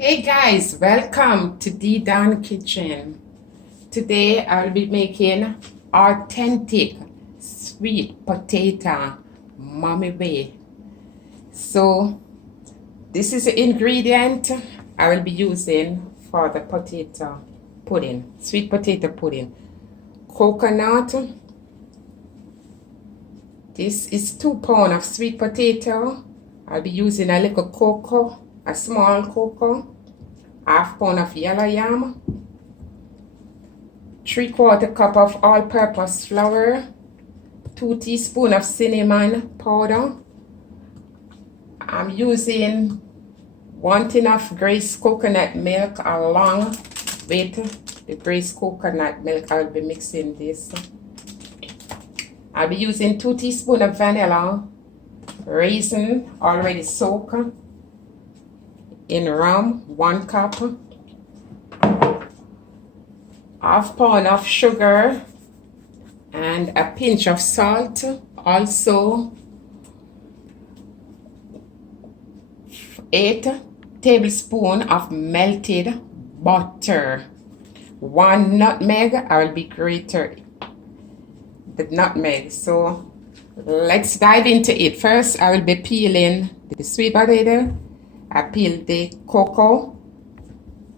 Hey guys, welcome to D Don Kitchen. Today I'll be making authentic sweet potato mommy way. So this is the ingredient I will be using for the potato pudding, sweet potato pudding. Coconut. This is 2 pounds of sweet potato. I'll be using a little cocoa, a small cocoa, half pound of yellow yam, 3/4 cup of all-purpose flour, 2 teaspoons of cinnamon powder. I'm using 1 tin of greased coconut milk along with the greased coconut milk. I'll be mixing this. I'll be using 2 teaspoons of vanilla, raisin already soaked in rum, 1 cup, half pound of sugar, and a pinch of salt. Also 8 tablespoons of melted butter, 1 nutmeg. I will be grating the nutmeg. So let's dive into it. First I will be peeling the sweet potato. I peel the cocoa,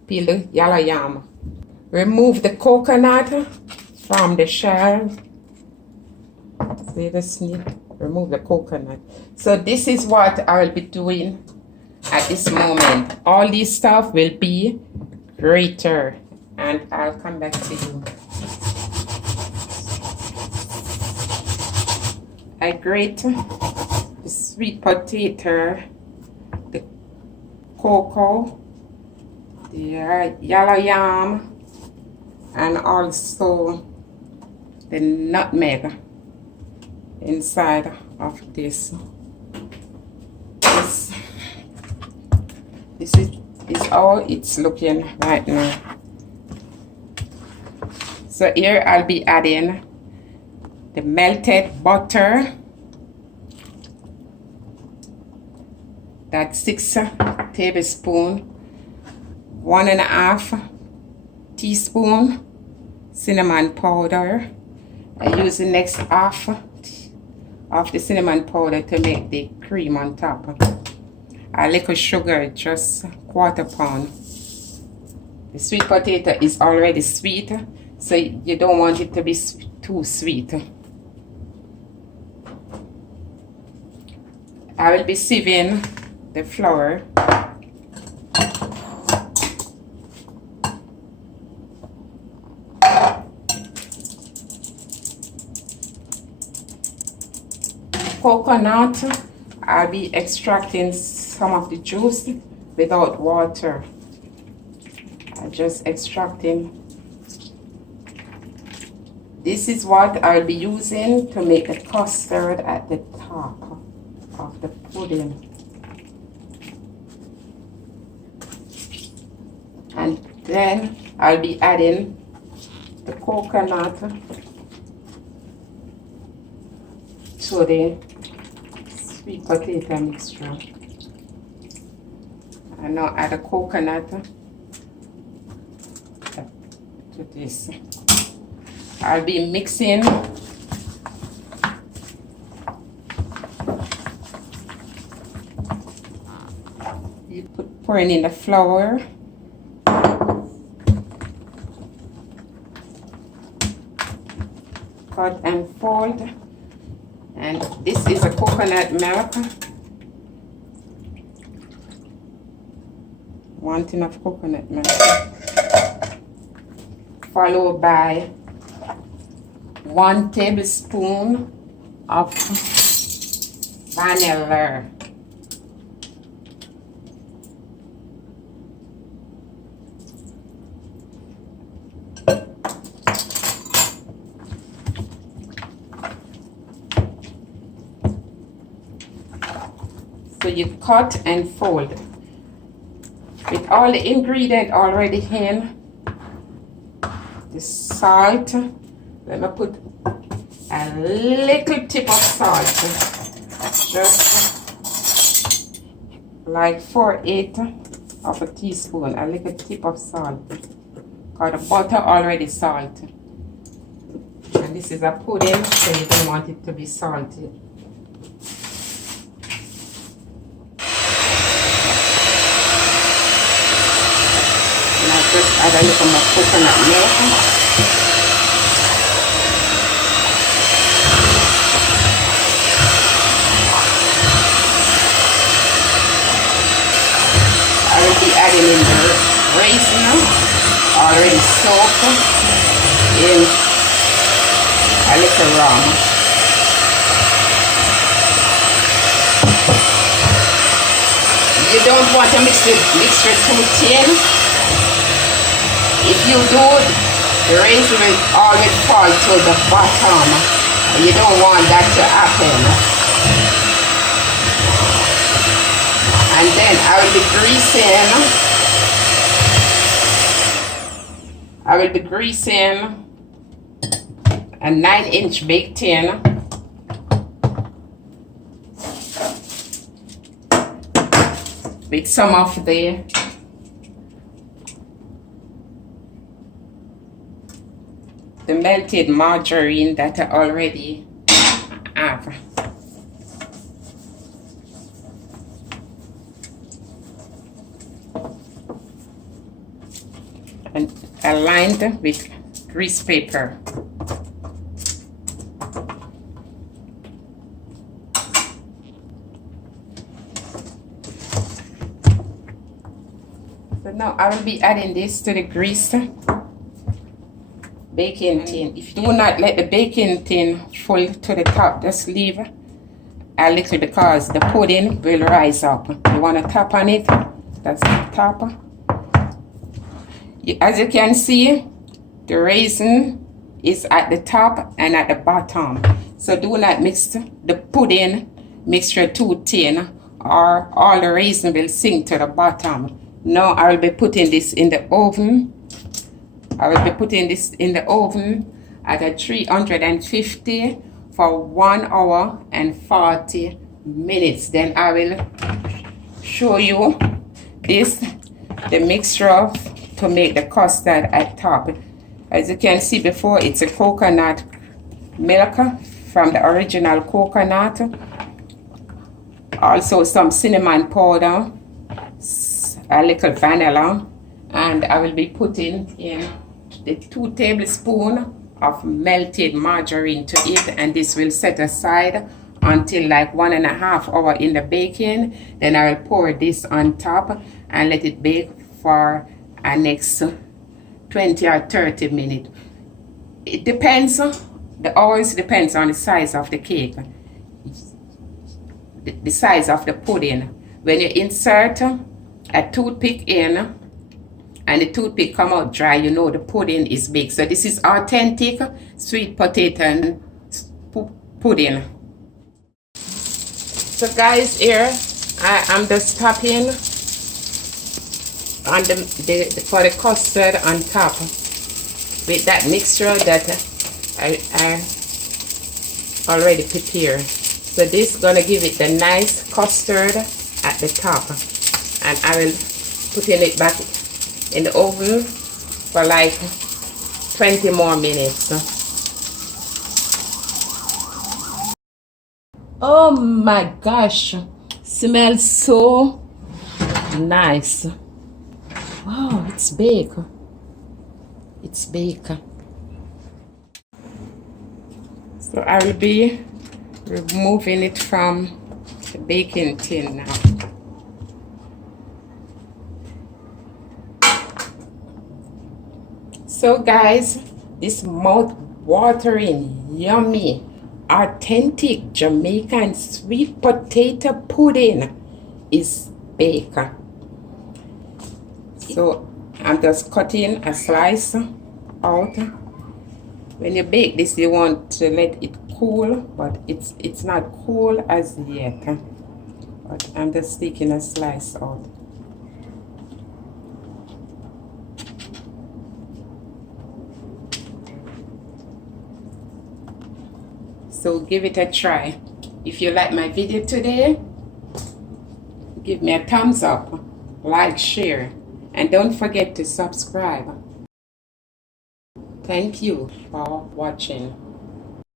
peel the yellow yam. Remove the coconut from the shell. See the snip? Remove the coconut. So this is what I will be doing at this moment. All this stuff will be grated, and I'll come back to you. I grate the sweet potato, the cocoa, the yellow yam, and also the nutmeg inside of this. This is how it's looking right now. So here I'll be adding the melted butter. That's 6 tablespoons, 1.5 teaspoon cinnamon powder. I use the next half of the cinnamon powder to make the cream on top. A little sugar, just 1/4 pound. The sweet potato is already sweet, so you don't want it to be too sweet. I will be sieving the flour. Coconut, I'll be extracting some of the juice without water. I'm just extracting. This is what I'll be using to make the custard at the top of the pudding. And then I'll be adding the coconut to the sweet potato mixture. And now add a coconut to this. I'll be mixing pouring in the flour. Cut and fold. And this is a coconut milk. 1 tin of coconut milk. Followed by 1 tablespoon of vanilla. So you cut and fold. With all the ingredient already in, the salt, let me put a little tip of salt, just like 4/8 of a teaspoon, a little tip of salt. Because the butter already salted. And this is a pudding, so you don't want it to be salty. And I just add a little more coconut milk. I will be adding in the raisin, already soaked in a little rum. You don't want to mix the mixture too thin. If you do, the raisin will always fall to the bottom. You don't want that to happen. And then I will be greasing a 9-inch baked tin. With some of the melted margarine that I already have. And aligned with grease paper. So now I will be adding this to the greased baking tin. If you do not let the baking tin full to the top, just leave a little because the pudding will rise up. You want to tap on it. That's the top. As you can see, the raisin is at the top and at the bottom. So do not mix the pudding mixture too thin or all the raisin will sink to the bottom. Now I will be putting this in the oven. I will be putting this in the oven at a 350 for 1 hour and 40 minutes. Then I will show you the mixture to make the custard at top. As you can see before, it's a coconut milk from the original coconut. Also some cinnamon powder, a little vanilla, and I will be putting in the 2 tablespoons of melted margarine to it, and this will set aside until like 1.5 hours in the baking. Then I will pour this on top and let it bake for a next 20 or 30 minutes. It depends, the hours depends on the size of the cake, the size of the pudding. When you insert a toothpick in and the toothpick come out dry, you know the pudding is baked. So this is authentic sweet potato pudding. So guys, here I am just tapping on for the custard on top with that mixture that I already prepared. So this is gonna give it the nice custard at the top, and I will put it back in the oven for like 20 more minutes. Oh my gosh, smells so nice. Wow, it's baked. It's baked. So I will be removing it from the baking tin now. So guys, this mouth-watering, yummy, authentic Jamaican sweet potato pudding is baked. So I'm just cutting a slice out. When you bake this, you want to let it cool, but it's not cool as yet. But I'm just taking a slice out. So give it a try. If you like my video today, give me a thumbs up. like, share, and don't forget to subscribe. Thank you for watching.